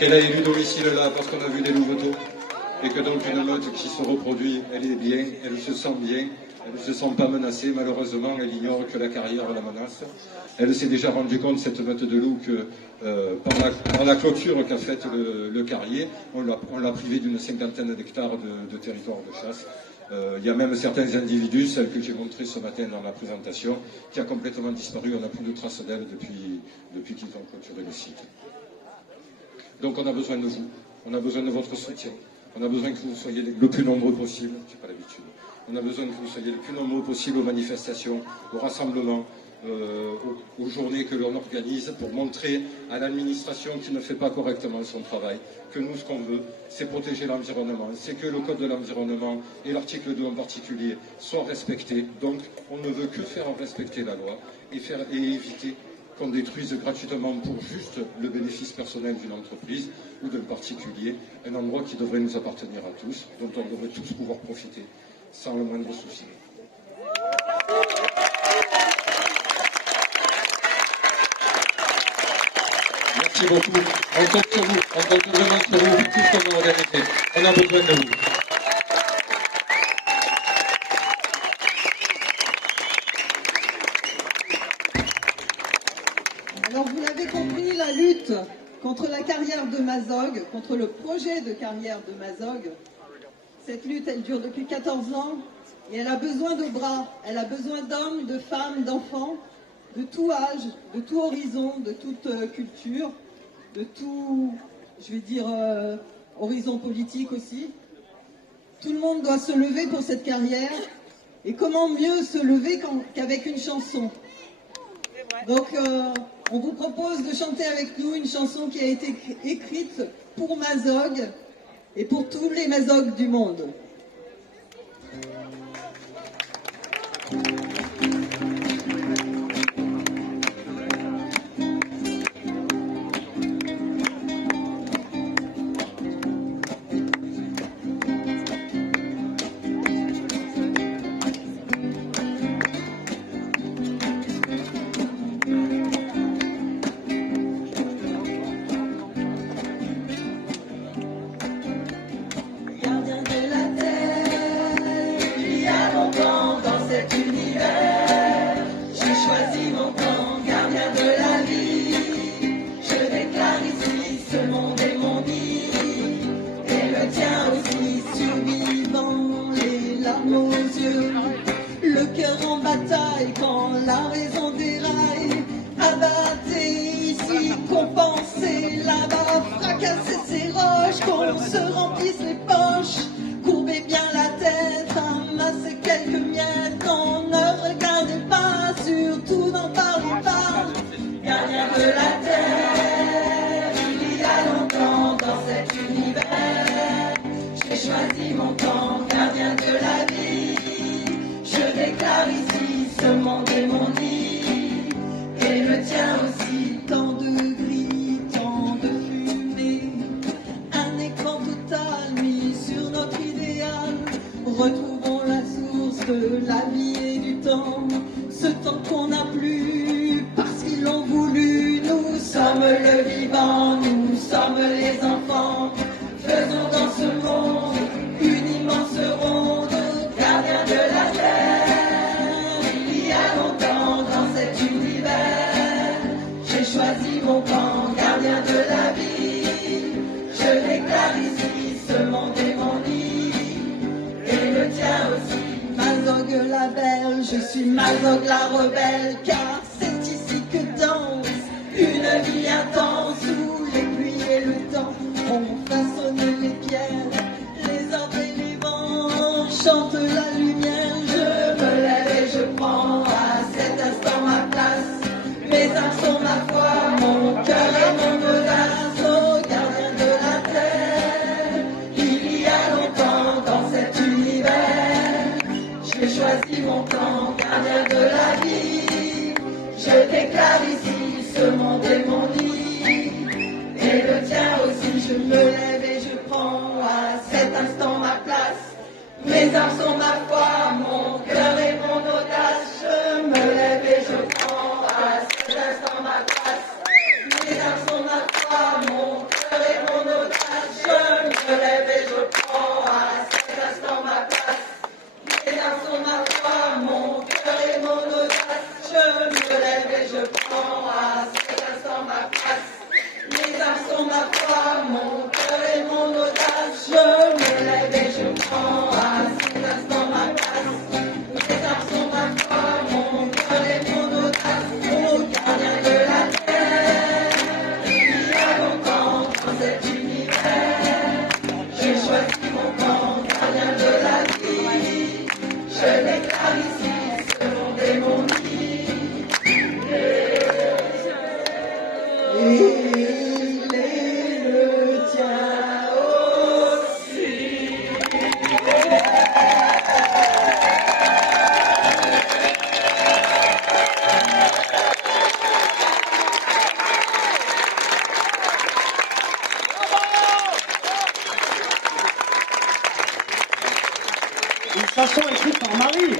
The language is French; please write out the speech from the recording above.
qu'elle a élu domicile là parce qu'on a vu des louveteaux et que donc une meute qui se reproduit, elle est bien, elle se sent bien, elle ne se sent pas menacée. Malheureusement, elle ignore que la carrière la menace. Elle s'est déjà rendue compte, cette meute de loups, que par la clôture qu'a faite le carrier, on l'a privé d'une 50aine d'hectares de territoire de chasse. Il y a même certains individus, celle que j'ai montrée ce matin dans la présentation, qui a complètement disparu. On n'a plus de traces d'elle depuis qu'ils ont clôturé le site. Donc on a besoin de vous, on a besoin de votre soutien, on a besoin que vous soyez le plus nombreux possible, j'ai pas l'habitude, on a besoin que vous soyez le plus nombreux possible aux manifestations, aux rassemblements, aux journées que l'on organise pour montrer à l'administration qui ne fait pas correctement son travail que nous, ce qu'on veut, c'est protéger l'environnement, c'est que le code de l'environnement et l'article 2 en particulier soient respectés. Donc, on ne veut que faire respecter la loi et éviter qu'on détruise gratuitement pour juste le bénéfice personnel d'une entreprise ou d'un particulier, un endroit qui devrait nous appartenir à tous, dont on devrait tous pouvoir profiter sans le moindre souci. Merci beaucoup. On compte sur vous. On compte vraiment sur vous, tous comme organisé. On a besoin de vous. Alors vous l'avez compris, la lutte contre la carrière de Mazog, contre le projet de carrière de Mazog, cette lutte, elle dure depuis 14 ans et elle a besoin de bras, elle a besoin d'hommes, de femmes, d'enfants, de tout âge, de tout horizon, de toute culture, de tout, je vais dire, horizon politique aussi. Tout le monde doit se lever pour cette carrière. Et comment mieux se lever qu'avec une chanson? Donc, on vous propose de chanter avec nous une chanson qui a été écrite pour Mazog et pour tous les Mazog du monde. Le cœur en bataille quand la raison déraille, abatté ici, compensé là-bas, fracasser ces roches, qu'on se remplisse les poches, courbez bien la tête, amassez quelques miettes, non, ne regardez pas, surtout n'en parlez pas, gardien de la terre, il y a longtemps dans cet univers, j'ai choisi mon camp, gardien de la vie. Je déclare ici, ce monde est mon nid, et le tien aussi, tant de gris, tant de fumée, un écran total mis sur notre idéal, retrouvons la source de la vie et du temps, ce temps qu'on n'a plus, parce qu'ils l'ont voulu, nous sommes le vivant, nous sommes les enfants, faisons dans ce monde une immense ronde, gardien de la terre, il y a longtemps dans cet univers, j'ai choisi mon camp, gardien de la vie, je déclare ici, ce monde est mon nid, et le tien aussi, Mazog la belle, je suis Mazog la rebelle, car c'est ici que danse une vie intense, où les pluies et le temps ont façonné les pierres, les arbres et les vents chantent la lumière, je me lève et je prends à cet instant ma place, mes armes sont ma foi, mon cœur et mon audace, oh gardien de la terre, il y a longtemps dans cet univers, j'ai choisi mon camp, gardien de la vie, je déclare ici, ce monde est mon nid, et le tien aussi, je me lève et je prends à cet instant ma place, mes armes sont ma foi, mon cœur et mon audace, je me lève et je prends à cet instant ma place, mes armes sont ma foi, mon cœur et mon dans ma foi, mon cœur et mon audace. Je me lève et je prends assise dans ma place. Mes armes sont ma foi, mon cœur et mon audace. Au gardien de la terre, il y a longtemps dans cet univers. J'ai choisi mon camp, gardien de la vie. Je déclare ici ce monde est mon nid. Il est le tien aussi. Une chanson écrite par Marie.